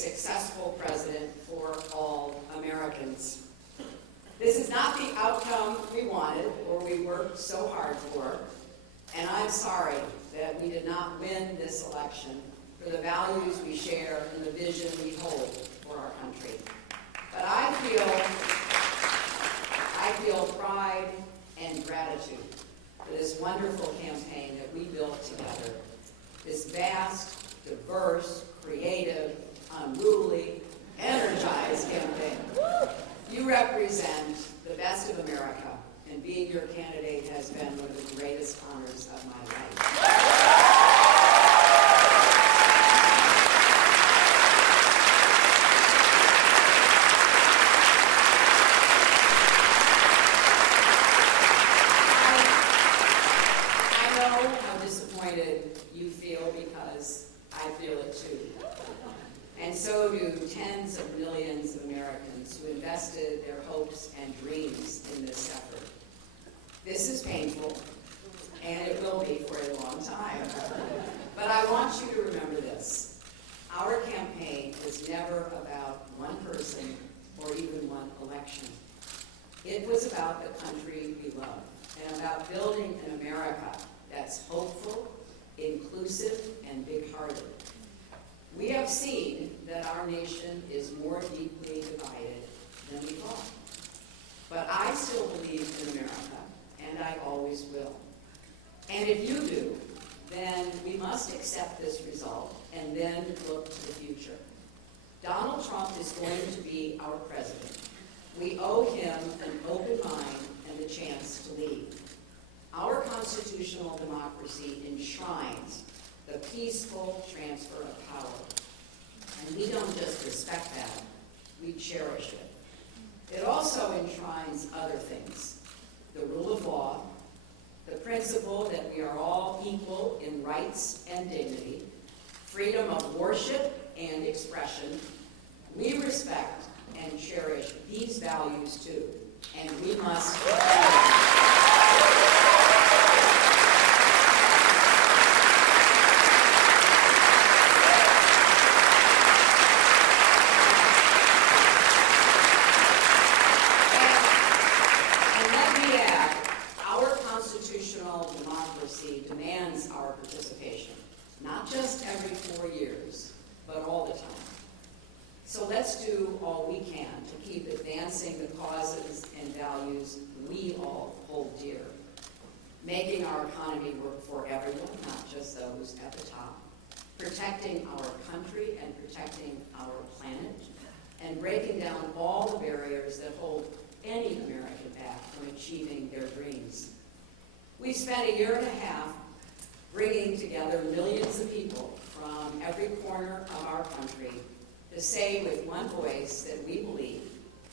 successful president for all Americans. This is not the outcome we wanted or we worked so hard for, and I'm sorry that we did not win this election for the values we share and the vision we hold for our country. But I feel pride and gratitude for this wonderful campaign that we built together. This vast, diverse, creative, unruly, energized campaign. You represent the best of America, and being your candidate has been one of the greatest honors of my life. You feel, because I feel it too. And so do tens of millions of Americans who invested their hopes and dreams in this effort. This is painful, and it will be for a long time. But I want you to remember this. Our campaign was never about one person or even one election. It was about the country we love and about building an America that's hopeful, inclusive, and big-hearted. We have seen that our nation is more deeply divided than we thought. But I still believe in America, and I always will. And if you do, then we must accept this result and then look to the future. Donald Trump is going to be our president. We owe him an open mind and the chance to lead. Our constitutional democracy enshrines the peaceful transfer of power. And we don't just respect that, we cherish it. It also enshrines other things: the rule of law, the principle that we are all equal in rights and dignity, freedom of worship and expression. We respect and cherish these values too, and we must demands our participation, not just every 4 years, but all the time. So let's do all we can to keep advancing the causes and values we all hold dear, making our economy work for everyone, not just those at the top, protecting our country and protecting our planet, and breaking down all the barriers that hold any American back from achieving their dreams. We've spent a year and a half bringing together millions of people from every corner of our country to say with one voice that we believe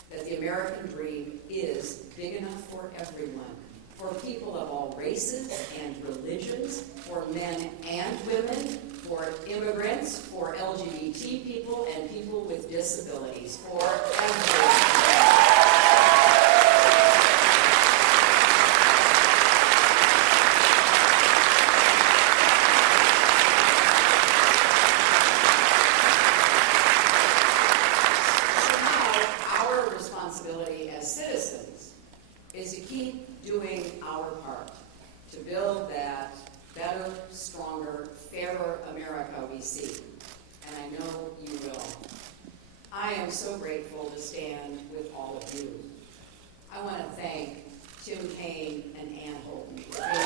that the American dream is big enough for everyone, for people of all races and religions, for men and women, for immigrants, for LGBT people, and people with disabilities, for everyone. Is to keep doing our part to build that better, stronger, fairer America we seek. And I know you will. I am so grateful to stand with all of you. I want to thank Tim Kaine and Ann Holton for being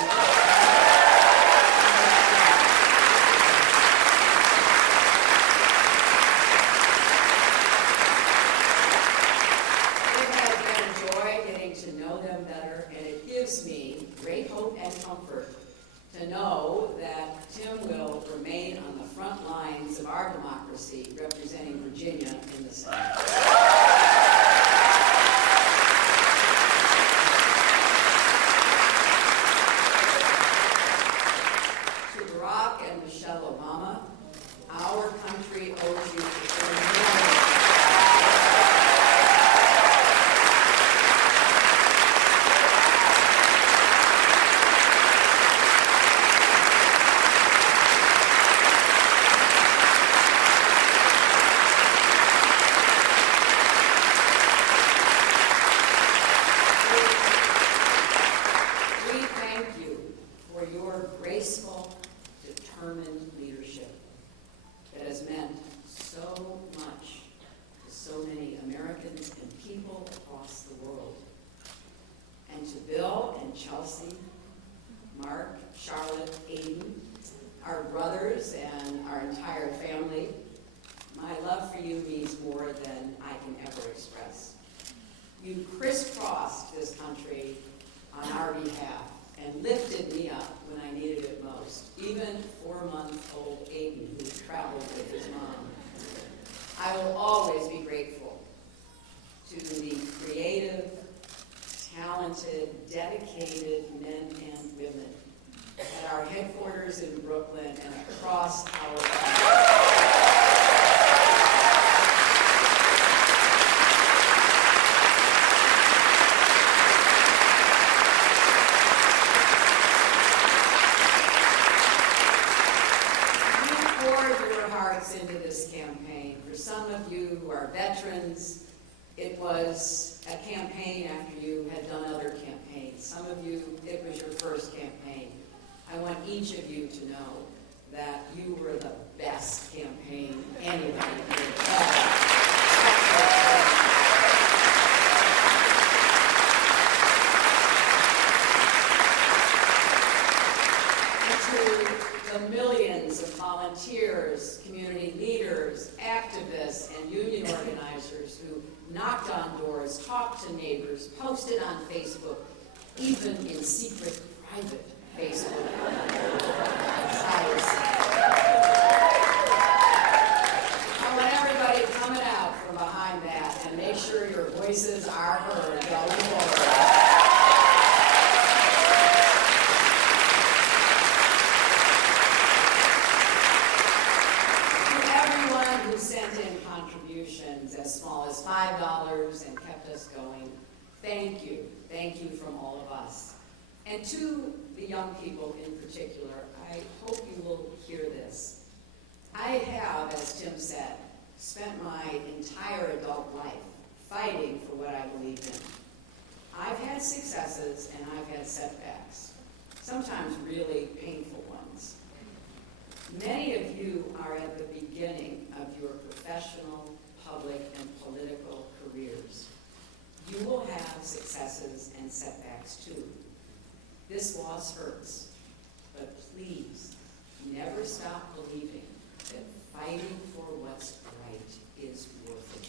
me great hope and comfort to know that Tim will remain on the front lines of our democracy, representing Virginia in the Senate. To Barack and Michelle Obama, our country owes you volunteers and our entire family, my love for you means more than I can ever express. You crisscrossed this country on our behalf and lifted me up when I needed it most, even 4-month-old Aiden who traveled with his mom. I will always be grateful to the creative, talented, dedicated men and women at our headquarters in Brooklyn and across our country. Into this campaign. For some of you who are veterans, it was a campaign after you had done other campaigns. Some of you, it was your first campaign. I want each of you to know that you were the best campaign anybody could have. The millions of volunteers, community leaders, activists, and union organizers who knocked on doors, talked to neighbors, posted on Facebook, even in secret, private Facebook sites. I want everybody coming out from behind that and make sure your voices are heard going forward. As small as $5 and kept us going. Thank you. Thank you from all of us. And to the young people in particular, I hope you will hear this. I have, as Tim said, spent my entire adult life fighting for what I believed in. I've had successes and I've had setbacks, sometimes really painful ones. Many of you are at the beginning of your professional, public, and political careers. You will have successes and setbacks too. This loss hurts, but please never stop believing that fighting for what's right is worth it.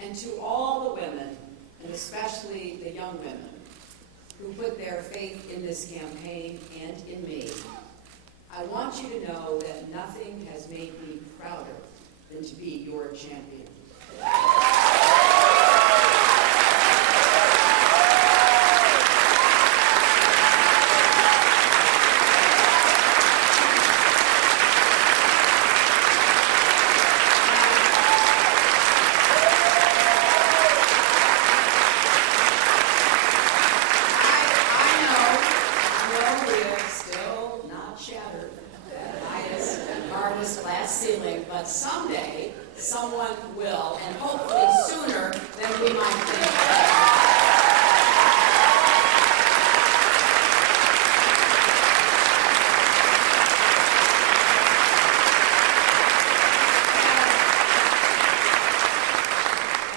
And to all the women, and especially the young women, who put their faith in this campaign and in me, I want you to know that nothing has made me prouder than to be your champion. But someday, someone will, and hopefully sooner than we might think.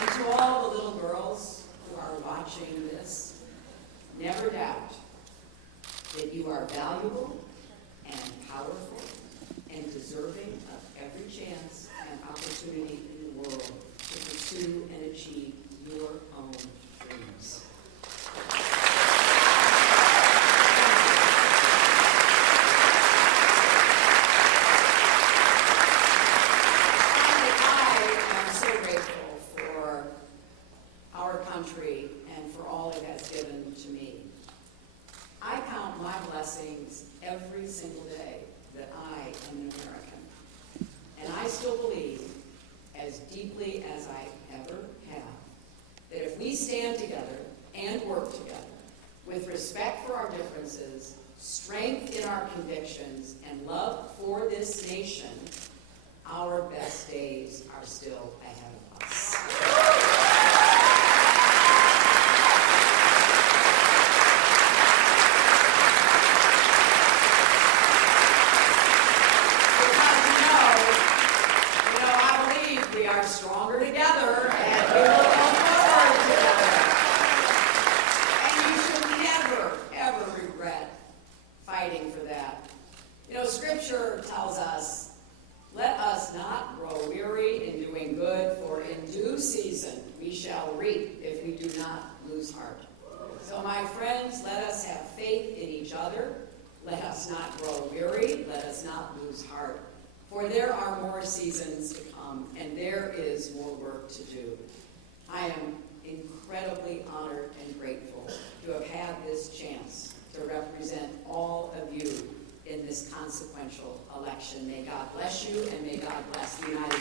And to all the little girls who are watching this, never doubt that you are valuable and powerful and deserving of every chance and opportunity in the world to pursue and achieve your own dreams. I am so grateful for our country and for all it has given to me. I count my blessings every single day that I am an American. And I still believe, as deeply as I ever have, that if we stand together and work together with respect for our differences, strength in our convictions, and love for this nation, our best days are still ahead of us. We are stronger together, and we will go forward together. And you should never, ever regret fighting for that. You know, Scripture tells us, let us not grow weary in doing good, for in due season we shall reap if we do not lose heart. So my friends, let us have faith in each other. Let us not grow weary. Let us not lose heart. For there are more seasons to come, and there is more work to do. I am incredibly honored and grateful to have had this chance to represent all of you in this consequential election. May God bless you, and may God bless the United States.